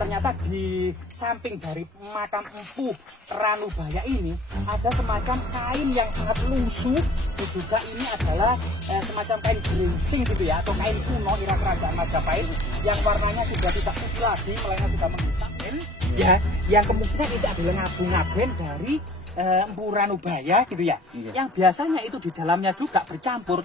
ternyata di samping dari makam Empu Ranubaya ini ada semacam kain yang sangat lusuh. Diduga ini adalah semacam kain geringsing gitu ya, atau kain kuno era kerajaan Majapahit yang warnanya sudah tidak putih lagi, melainkan sudah menghitam. Ya, yang kemungkinan itu adalah ngabung-ngaben dari Empu Ranubaya gitu ya. Yang biasanya itu di dalamnya juga bercampur.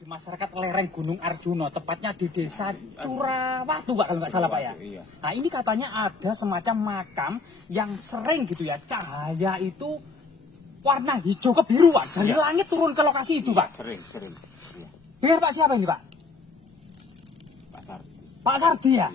Di masyarakat lereng Gunung Arjuna, tepatnya di desa Curawatu Pak, kalau nggak salah Pak ya. Nah ini katanya ada semacam makam yang sering gitu ya, cahaya itu warna hijau kebiruan dari langit turun ke lokasi itu Pak. Sering. Benar Pak, siapa ini Pak? Pak Sardi. Pak Sardi ya?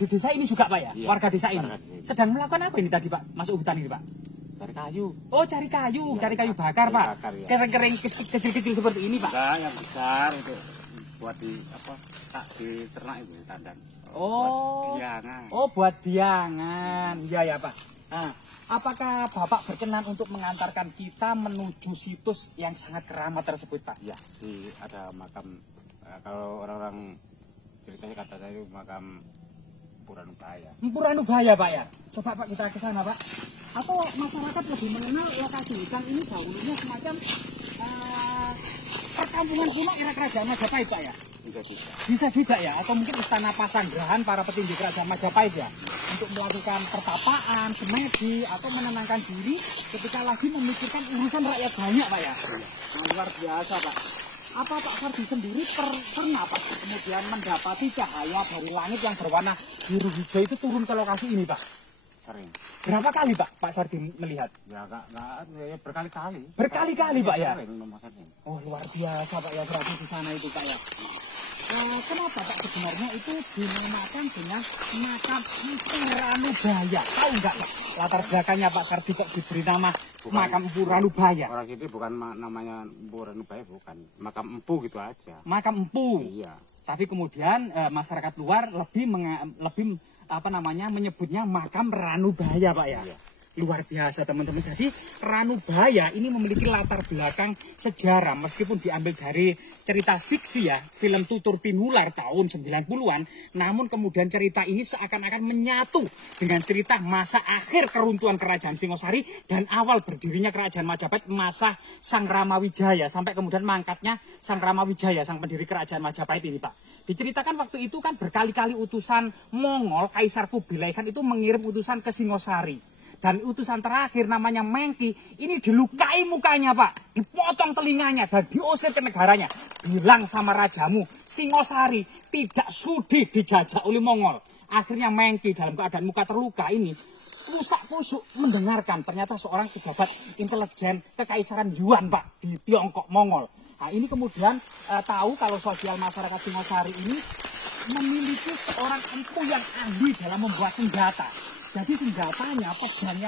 Di desa ini juga Pak ya? Warga desa ini? Sedang melakukan apa ini tadi Pak, masuk hutan ini Pak? Cari kayu. Oh cari kayu, cari kayu bakar Pak. Kering-kering kecil-kecil seperti ini Pak. Enggak, yang besar untuk buat di di ternak itu kandang. Oh. Buat diangan. Oh, buat diangan. Iya ya Pak. Nah, apakah Bapak berkenan untuk mengantarkan kita menuju situs yang sangat keramat tersebut Pak? Ya, ada makam, kalau orang-orang ceritanya katanya itu makam Empu Ranubaya. Empu Ranubaya Pak ya? Coba Pak kita ke sana Pak. Atau masyarakat lebih mengenal lokasi hutan ini dahulunya semacam perkampungan kuno era kerajaan Majapahit Pak ya? Bisa juga ya, atau mungkin istana pasanggrahan para petinggi kerajaan Majapahit ya, untuk melakukan pertapaan, semedi, atau menenangkan diri ketika lagi memikirkan urusan rakyat banyak Pak ya. Luar biasa Pak. Apa Pak Sardi sendiri pernah Pak kemudian mendapati cahaya dari langit yang berwarna biru hijau itu turun ke lokasi ini Pak? Sering. Berapa kali Pak Sardi melihat? Ya ya berkali-kali. Berkali-kali Pak ya? Sering. Oh luar biasa Pak ya, berarti di sana itu Pak ya. Kenapa Pak sebenarnya itu dinamakan dengan makam Empu Ranubaya? Tahu nggak Pak latar belakangnya Pak Sardi kok diberi nama makam Empu Ranubaya? Orang itu bukan namanya Empu Ranubaya, bukan. Makam Empu gitu aja. Makam Empu. Iya. Tapi kemudian masyarakat luar lebih menyebutnya makam Ranubaya Pak ya. Iya. Luar biasa teman-teman. Jadi Ranubaya ini memiliki latar belakang sejarah meskipun diambil dari cerita fiksi ya, film Tutur Tinular tahun 90-an, namun kemudian cerita ini seakan-akan menyatu dengan cerita masa akhir keruntuhan kerajaan Singosari dan awal berdirinya kerajaan Majapahit masa Sang Ramawijaya sampai kemudian mangkatnya Sang Ramawijaya, sang pendiri kerajaan Majapahit ini Pak. Diceritakan waktu itu kan berkali-kali utusan Mongol, Kaisar Kubilai Khan itu mengirim utusan ke Singosari. Dan utusan terakhir namanya Mengki ini dilukai mukanya Pak, dipotong telinganya dan diusir ke negaranya. Bilang sama rajamu, Singosari tidak sudi dijajah oleh Mongol. Akhirnya Mengki dalam keadaan muka terluka ini pusak-pusuk mendengarkan ternyata seorang pejabat intelijen kekaisaran Yuan Pak di Tiongkok Mongol. Nah ini kemudian tahu kalau sosial masyarakat Singosari ini memiliki seorang empu yang ahli dalam membuat senjata. Jadi senjatanya pedang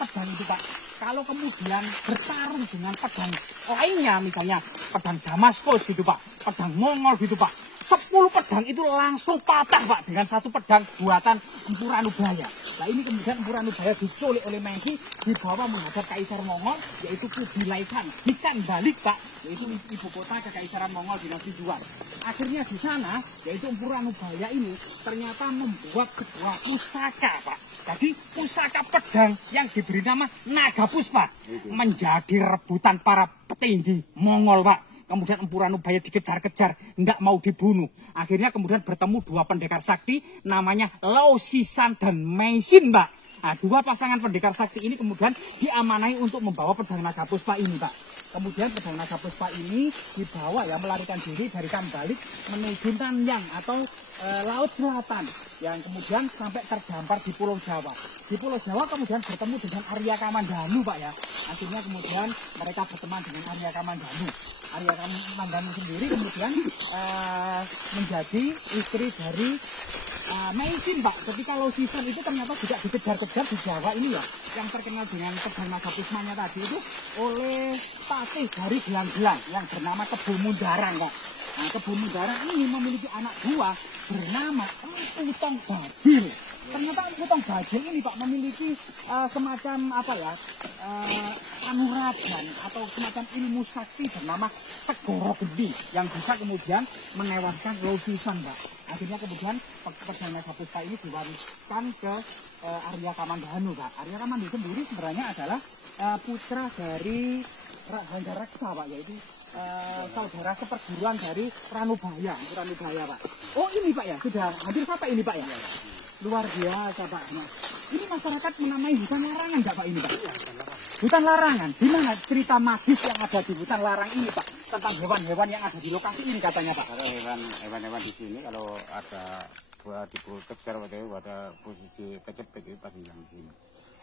pedang itu Pak, kalau kemudian bertarung dengan pedang lainnya, misalnya pedang Damaskus gitu Pak, pedang Mongol gitu Pak, 10 pedang itu langsung patah Pak dengan satu pedang buatan Empu Ranubaya. Nah ini kemudian Empu Ranubaya diculik oleh Mengki, dibawa menghadap Kaisar Mongol yaitu Kubilai Khan di Kandalik Pak, yaitu ibu kota kekaisaran Mongol dinasti Yuan. Akhirnya di sana yaitu Empu Ranubaya ini ternyata membuat sebuah pusaka Pak. Jadi pusaka pedang yang diberi nama Naga Puspa menjadi rebutan para petinggi Mongol Pak. Kemudian Empu Ranubaya dikejar-kejar, nggak mau dibunuh. Akhirnya kemudian bertemu dua pendekar sakti namanya Lau Sisan dan Meisin Pak. Nah, dua pasangan pendekar sakti ini kemudian diamanai untuk membawa pedang Naga Puspa ini Pak. Kemudian pedang Naga Puspa ini dibawa ya melarikan diri dari Kandalik menuju Nanyang atau Laut Selatan yang kemudian sampai terdampar di Pulau Jawa. Di Pulau Jawa kemudian bertemu dengan Arya Kamandanu Pak ya. Akhirnya kemudian mereka berteman dengan Arya Kamandanu. Arya Kamandanu sendiri kemudian menjadi istri dari Meisin Pak. Ketika Lausisan itu ternyata juga dikejar-kejar di Jawa ini ya, yang terkenal dengan pedang Naga Pusmanya tadi itu oleh patih dari Gelang-Gelang yang bernama Kebo Mundarang Pak. Nah, Kebo Mundarang ini memiliki anak buah bernama Empu Tong Bajil. Ternyata Empu Tong Bajil ini Pak memiliki semacam apa ya, kanuragan atau semacam ilmu sakti bernama Segoro Geni yang bisa kemudian menewaskan Losisan Pak. Akhirnya kemudian pedang Naga Puspa ini diwariskan ke Arya Kamandanu Pak. Arya Kamandanu sendiri sebenarnya adalah putra dari Hanggareksa Pak, yaitu saudara seperguruan dari Ranubaya Pak. Oh ini Pak ya, sudah hampir sampai ini Pak ya. Luar biasa Pak. Nah, ini masyarakat menamai hutan larangan nggak Pak ini Pak? Hutan larangan. Gimana cerita magis yang ada di hutan larang ini Pak? Tentang hewan-hewan yang ada di lokasi ini katanya Pak. Kalau hewan-hewan di sini kalau ada buat di kejar atau ada posisi kecepet itu pasti yang di sini.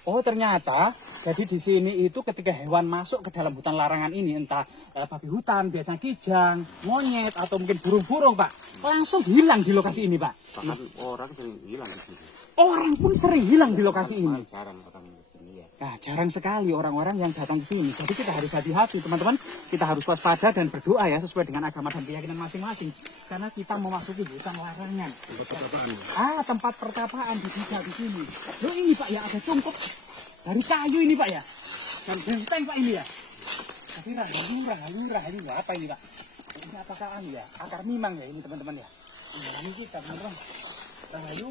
Oh ternyata, jadi di sini itu ketika hewan masuk ke dalam hutan larangan ini, entah babi hutan, biasanya kijang, monyet, atau mungkin burung-burung Pak, langsung hilang di lokasi ini Pak. Bahkan orang sering hilang di sini. Orang pun sering hilang di lokasi ini. Jarang orang di sini ya. Nah, jarang sekali orang-orang yang datang ke sini. Jadi kita harus hati-hati teman-teman, kita harus waspada dan berdoa ya sesuai dengan agama dan keyakinan masing-masing. Karena kita memasuki hutan larangan. Tempat pertapaan di sini. Loh ini Pak ya, ada cungkup dari kayu ini Pak ya. Dan benteng Pak ini ya. Tapi rahayu apa ini Pak? Ini apakah ya? Akar mimang ya ini teman-teman ya. Ini kita teman-teman. Rahayu.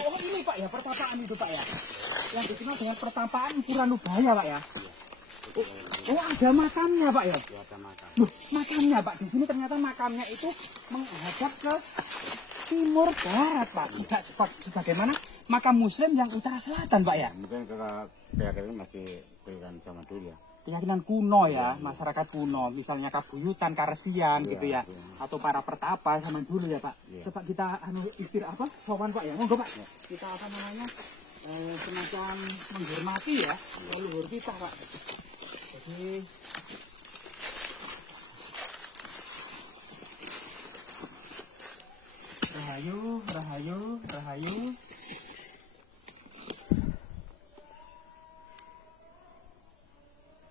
Oh ini Pak ya, pertapaan itu Pak ya. Yang dikenal dengan pertapaan Puranubaya Pak ya. Oh ada makamnya Pak ya. Ada makam. Loh, makamnya Pak. Di sini ternyata makamnya itu menghadap ke timur barat Pak. Tidak sebagaimana makam Muslim yang utara selatan Pak ya. Mungkin kalau keyakinan masih berikan zaman dulu ya. Keyakinan kuno ya, masyarakat kuno, misalnya Kabuyutan, Karesian gitu ya, atau para pertapa zaman dulu ya Pak. Coba kita sowan Pak ya, monggo Pak. Kita semacam menghormati ya, leluhur kita Pak. Jadi rahayu.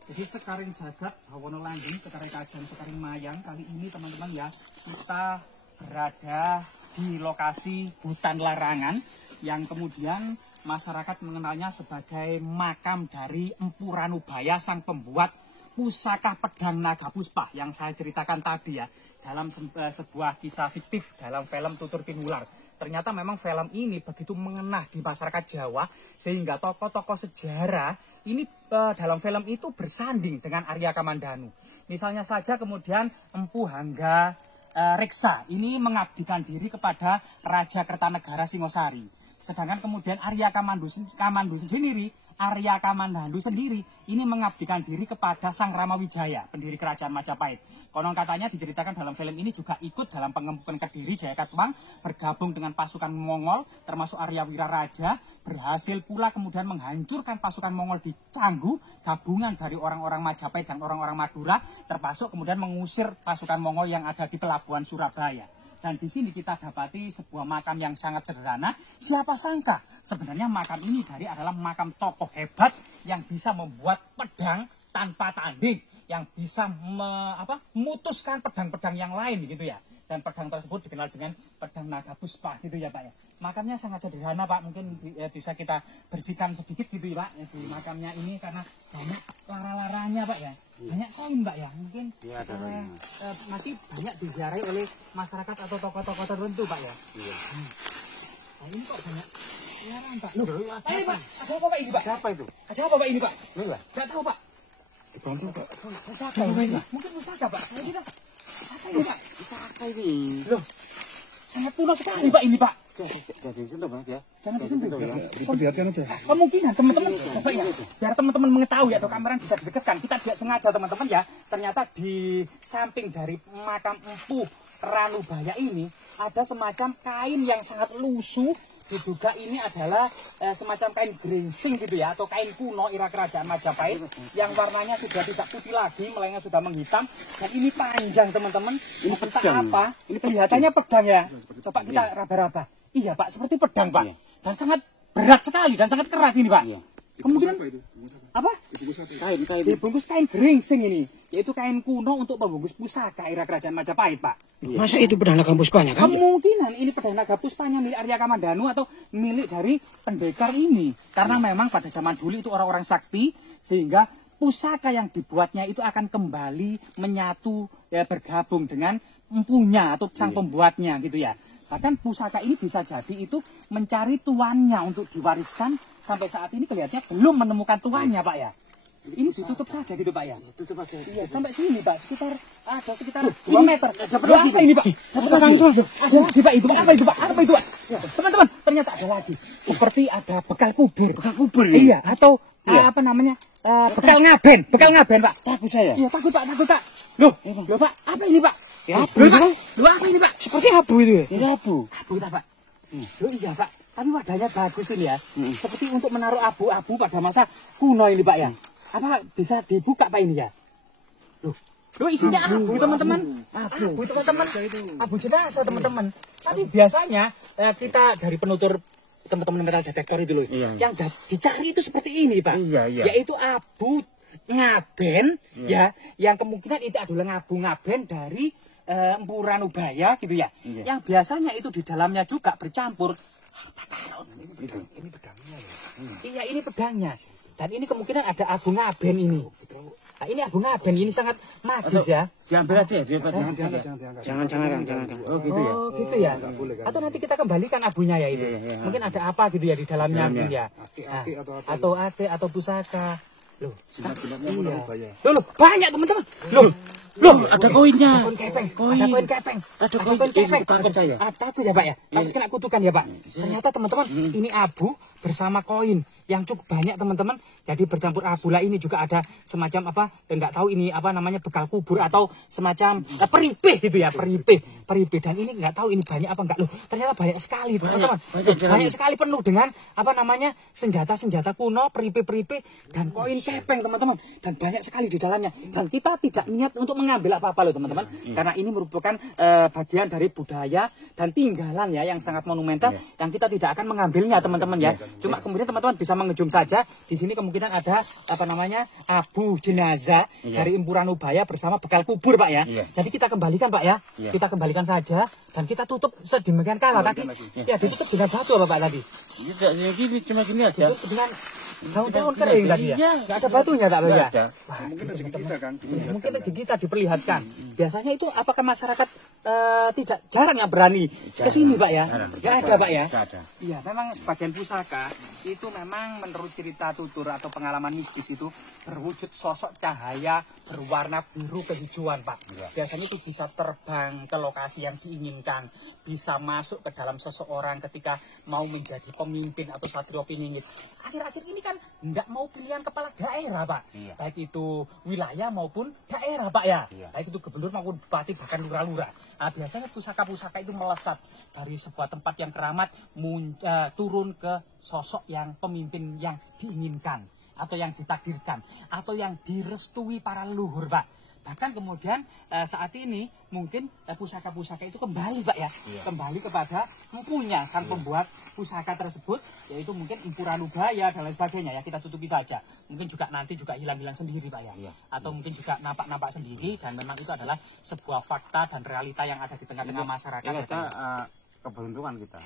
Jadi Sekaring Jagat, Bawono Langgeng, Sekaring Kajan, Sekaring Mayang. Kali ini teman-teman ya, kita berada di lokasi hutan larangan yang kemudian masyarakat mengenalnya sebagai makam dari Empu Ranubaya, sang pembuat pusaka pedang Naga Puspa yang saya ceritakan tadi ya, dalam sebuah kisah fiktif dalam film Tutur Tinular. Ternyata memang film ini begitu mengena di masyarakat Jawa sehingga tokoh-tokoh sejarah ini dalam film itu bersanding dengan Arya Kamandanu. Misalnya saja kemudian Empu Hanggareksa ini mengabdikan diri kepada Raja Kertanegara Singosari. Sedangkan kemudian Arya Kamandanu sendiri ini mengabdikan diri kepada Sang Ramawijaya, pendiri Kerajaan Majapahit. Konon katanya diceritakan dalam film ini juga ikut dalam pengembukan Kediri Jayakatwang, bergabung dengan pasukan Mongol termasuk Arya Wiraraja, berhasil pula kemudian menghancurkan pasukan Mongol di Canggu, gabungan dari orang-orang Majapahit dan orang-orang Madura, termasuk kemudian mengusir pasukan Mongol yang ada di pelabuhan Surabaya. Dan di sini kita dapati sebuah makam yang sangat sederhana. Siapa sangka sebenarnya makam ini adalah makam tokoh hebat yang bisa membuat pedang tanpa tanding, yang bisa memutuskan pedang-pedang yang lain gitu ya. Dan pedang tersebut dikenal dengan pedang Naga Puspa gitu ya Pak ya. Makamnya sangat sederhana Pak, mungkin bisa kita bersihkan sedikit gitu ya Pak di makamnya ini karena banyak lara-laranya Pak ya. Banyak koin Pak ya, mungkin masih banyak diziarahi oleh masyarakat atau tokoh-tokoh tertentu Pak ya. Iya. Nah ini kok banyak laran Pak. Loh, ini Pak, ada apa Pak ini Pak? Siapa itu? Ada apa Pak ini Pak? Enggak. Tidak tahu Pak. Dibantu Pak. Pusaka ini. Mungkin pusaka Pak. Saya tidak. Apa ini Pak? Pusaka ini. Loh, sangat kuno sekali Pak ini Pak. Jangan disentuh Mas ya. Jangan disentuh ya. Diperlihatkan aja. Kemungkinan teman-teman coba ya, biar teman-teman mengetahui atau kameran bisa didekatkan. Kita tidak sengaja teman-teman ya. Ternyata di samping dari makam Empu Ranubaya ini ada semacam kain yang sangat lusuh. Diduga ini adalah semacam kain geringsing gitu ya, atau kain kuno era Kerajaan Majapahit yang warnanya sudah tidak putih lagi, melainkan sudah menghitam. Dan ini panjang teman-teman. Ini pedang apa? Ini kelihatannya pedang ya. Coba kita raba-raba. Iya Pak, seperti pedang Pak. Dan sangat berat sekali dan sangat keras ini Pak. Kemudian apa? Dibungkus kain geringsing ini, yaitu kain kuno untuk membungkus pusaka era Kerajaan Majapahit Pak. Masa itu pedang naga puspanya kan? Kemungkinan ini pedang naga puspanya milik Arya Kamandanu atau milik dari pendekar ini. Karena memang pada zaman dulu itu orang-orang sakti, sehingga pusaka yang dibuatnya itu akan kembali menyatu, ya, bergabung dengan empunya atau sang pembuatnya gitu ya. Bahkan pusaka ini bisa jadi itu mencari tuannya untuk diwariskan. Sampai saat ini kelihatannya belum menemukan tuannya, Pak ya. Ini ditutup saja gitu, Pak ya. Tutup aja. Iya, sampai sini, Pak. Sekitar 2 meter. Dapat lagi ini, Pak. Dapat lagi. Ada lagi, Pak. Itu apa itu, Pak? Apa itu, Pak? Teman-teman, ternyata ada lagi. Seperti ada bekal kubur. Bekal kubur ini? Iya, atau apa namanya? Bekal ngaben. Bekal ngaben, Pak. Takut saya. Iya, takut, Pak. Takut, Pak. Loh, Pak. Apa ini, Pak? Abu itu kan? Loh, apa ini, Pak? Seperti abu itu ya? Ini abu. Abu, Pak. Loh, iya, Pak. Tapi wadahnya bagus ini ya. Seperti untuk menaruh abu-abu pada masa kuno ini, Pak ya. Apa bisa dibuka, Pak, ini ya? Loh, isinya abu, teman-teman. Abu, teman-teman. Abu jenazah, teman-teman. Tapi biasanya kita dari penutur teman-teman metal detektor itu loh, yang dicari itu seperti ini, Pak. Yaitu abu ngaben, ya, yang kemungkinan itu adalah abu ngaben dari Empu Ranubaya gitu ya. Yang biasanya itu di dalamnya juga bercampur harta karun. Ini pedangnya ya. Iya, ini pedangnya. Dan ini kemungkinan ada abu ngaben ini. Nah, ini abu ngaben ini sangat magis ya. Diambil aja ya, Pak. Jangan. Oh gitu ya. Oh gitu ya. Atau nanti kita kembalikan abunya ya itu. Mungkin ada apa gitu ya di dalamnya mungkin ya. Atau ake atau pusaka. Loh, loh, banyak teman-teman. Loh, ada koinnya. Ada koin kepeng. Ada koin kepeng. Takut saya. Takut ya, Pak ya. Takut kena kutukan ya, Pak. Ternyata teman-teman, ini abu bersama koin yang cukup banyak, teman-teman. Jadi bercampur abu lah, ini juga ada semacam apa? Enggak tahu ini apa namanya, bekal kubur atau semacam peripih gitu ya, peripih. Dan ini enggak tahu ini banyak apa enggak. Loh, ternyata banyak sekali, teman-teman. Banyak sekali penuh dengan apa namanya? Senjata-senjata kuno, peripih dan koin kepeng, teman-teman. Dan banyak sekali di dalamnya. Dan kita tidak niat untuk mengambil apa-apa loh, teman-teman. Karena ini merupakan bagian dari budaya dan tinggalan ya yang sangat monumental yang kita tidak akan mengambilnya, teman-teman ya. Cuma kemudian teman-teman bisa mengejum saja. Di sini kemungkinan ada apa namanya? Abu jenazah dari Empu Ranubaya bersama bekal kubur, Pak ya. Jadi kita kembalikan, Pak ya. Kita kembalikan saja dan kita tutup sedemikian kala tadi. Ya, ditutup dengan batu apa, Pak tadi? Tidak, gini, cuma gini aja. Ditutup dengan daun-daun kering tadi ya. Enggak ada batunya, tak, Pak ya? Mungkin rezeki kita kan. Mungkin rezeki kita diperlihatkan. Biasanya itu apakah masyarakat tidak jarang yang berani ke sini, Pak ya? Enggak ada, Pak ya? Iya, memang sebagian pusaka itu memang menurut cerita tutur atau pengalaman mistis itu berwujud sosok cahaya berwarna biru kehijauan, Pak. Biasanya itu bisa terbang ke lokasi yang diinginkan, bisa masuk ke dalam seseorang ketika mau menjadi pemimpin atau satrio piningit. Akhir-akhir ini kan enggak mau pilihan kepala daerah, Pak. Baik itu wilayah maupun daerah, Pak ya. Baik itu gubernur maupun bupati bahkan lurah-lurah. Nah, biasanya pusaka-pusaka itu melesat dari sebuah tempat yang keramat turun ke sosok yang pemimpin yang diinginkan atau yang ditakdirkan atau yang direstui para leluhur, Pak. Bahkan kemudian saat ini mungkin pusaka-pusaka itu kembali, Pak ya, kembali kepada empunya sang pembuat pusaka tersebut, yaitu mungkin Empu Ranubaya dan lain sebagainya ya. Kita tutupi saja. Mungkin juga nanti juga hilang-hilang sendiri, Pak ya. Atau mungkin juga nampak-nampak sendiri dan memang itu adalah sebuah fakta dan realita yang ada di tengah-tengah masyarakat. Keberuntungan kita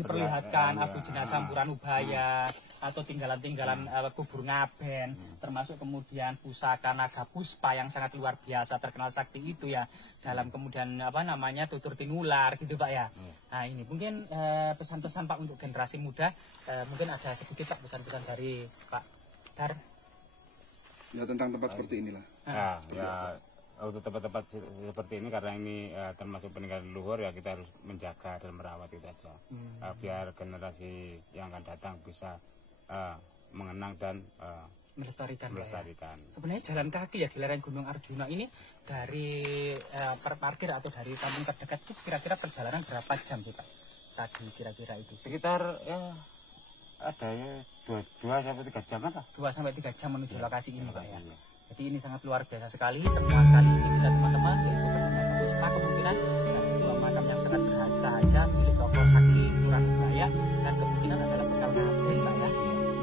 diperlihatkan abu jenazah Empu Ranubaya atau tinggalan-tinggalan kubur ngaben, termasuk kemudian pusaka naga puspa yang sangat luar biasa terkenal sakti itu ya, dalam kemudian apa namanya tutur tinular gitu, Pak ya. Nah, ini mungkin pesan-pesan, Pak, untuk generasi muda, mungkin ada sedikit, Pak, pesan-pesan dari Pak Dar Ya, tentang tempat seperti inilah. Untuk tempat-tempat seperti ini, karena ini termasuk peninggalan leluhur ya, kita harus menjaga dan merawat itu aja. Biar generasi yang akan datang bisa mengenang dan melestarikan. Ya. Sebenarnya jalan kaki ya di lereng Gunung Arjuna ini dari parkir atau dari kampung terdekat itu kira-kira perjalanan berapa jam sih, Pak? Tadi kira-kira itu sekitar ya ada ya 2 sampai 3 jam lah. 2 sampai 3 jam menuju lokasi ini, Pak ya. Jadi ini sangat luar biasa sekali temuan kali ini kita, teman-teman, yaitu pedang puspa kemungkinan dan sebuah makam yang sangat berharga saja milik tokoh sakti Empu Ranubaya dan kemungkinan adalah bekal ngaben, Pak ya.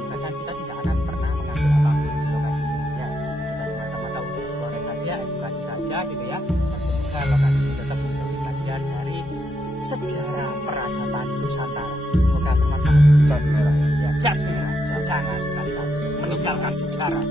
Bahkan kita tidak akan pernah mengambil apapun di lokasi ini ya. Kita semata-mata untuk eksplorasi, edukasi saja gitu ya. Dan semoga lokasi ini sejarah peradaban Nusantara. Semoga bermanfaat. Jas merah. Ya, jas merah, jangan sekali-kali meninggalkan sejarah.